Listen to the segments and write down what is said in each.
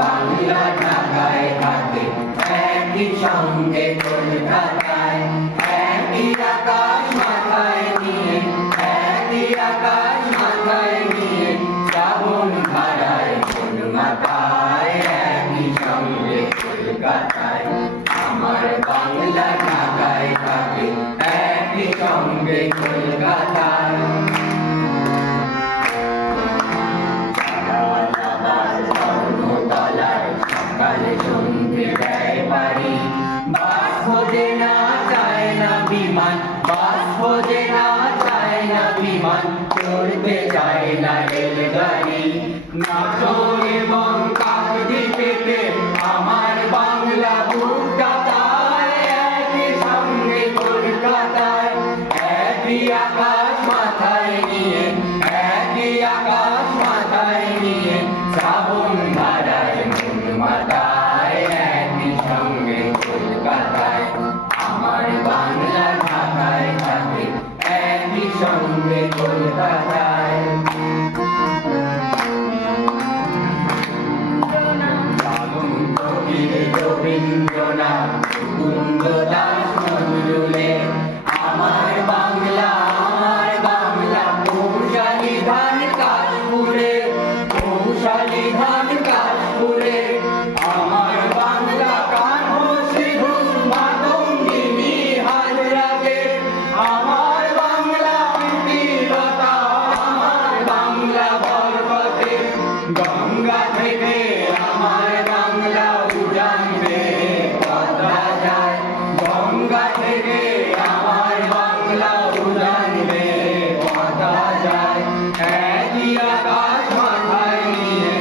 বাংলা ঢাকায় থাকে একই সঙ্গে কলকাতায় একই আকাশ মাথায় নিয়ে একই আকাশ মাথায় নিয়ে শ্রাবণ ধারায় ফুল মাথায় একই সঙ্গে কলকাতায় আমার বাংলা ঢাকায় থাকে একই সঙ্গে কলকাতায় সকালে সন্ধে দেয় বাড়ি বাস খোঁজে না চায় না বিমান বাস খোঁজে না চায় না বিমান চড়তে চায় না রেলগাড়ি নাচর এবং কাকদ্বীপেতে আমার বাংলা বুকটা তাই একই সঙ্গে কলকাতায় একই আকাশ মাথায় নিয়ে একই আকাশ মাথায় নিয়ে শ্রাবণ ধারায় মন মাতায় একই সঙ্গে কলকাতায় আমার বাংলা ঢাকায় থাকে একই সঙ্গে কলকাতায় রবীন্দ্রনাথ মুকুন্দ দাস নজরুলে আমার বাংলা কৌশালী ধান কাশপুরে কৌশালী ধান কাশপুরে আমার বাংলা কানহ সিধু মাতঙ্গিনী হাজরাকে আমার বাংলা প্রীতিলতা আমার বাংলা বরকতে গঙ্গা থেকে আমার বাংলা উজান বেয়ে পদ্মা যায় গঙ্গা থেকে আমার বাংলা উজান বেয়ে পদ্মা যায় একই আকাশ মাথায় নিয়ে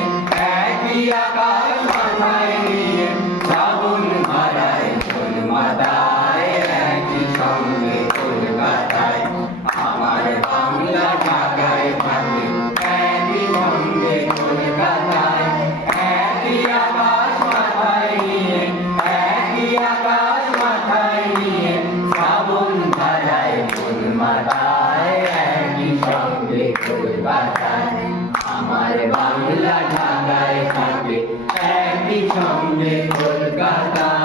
একই আকাশ মাথায় নিয়ে শ্রাবণ ধারায় ফুল মাতায় একই সঙ্গে কলকাতায় আমার বাংলা ঢাকায় থাকে একই সঙ্গে কলকাতায় একই আকাশ মাথায় নিয়ে একই আকাশ মাথায় নিয়ে শ্রাবণ ধারায় ফুল মাতায় একই সঙ্গে কলকাতায় আমার বাংলা ঢাকায় থাকে একই সঙ্গে কলকাতায়।